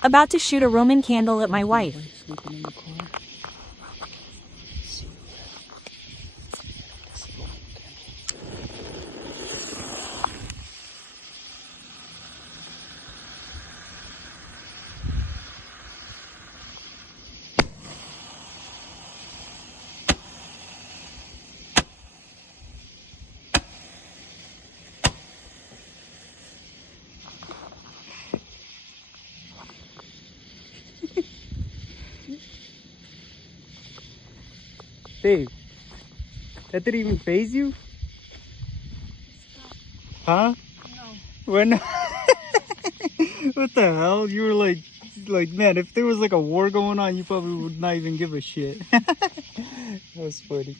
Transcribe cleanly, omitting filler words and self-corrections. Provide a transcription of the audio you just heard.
About to shoot a Roman candle at my wife. Sleeping in the car. Babe, that didn't even faze you? Huh? No. When? What the hell? You were like, man, if there was like a war going on, you probably would not even give a shit. That was funny.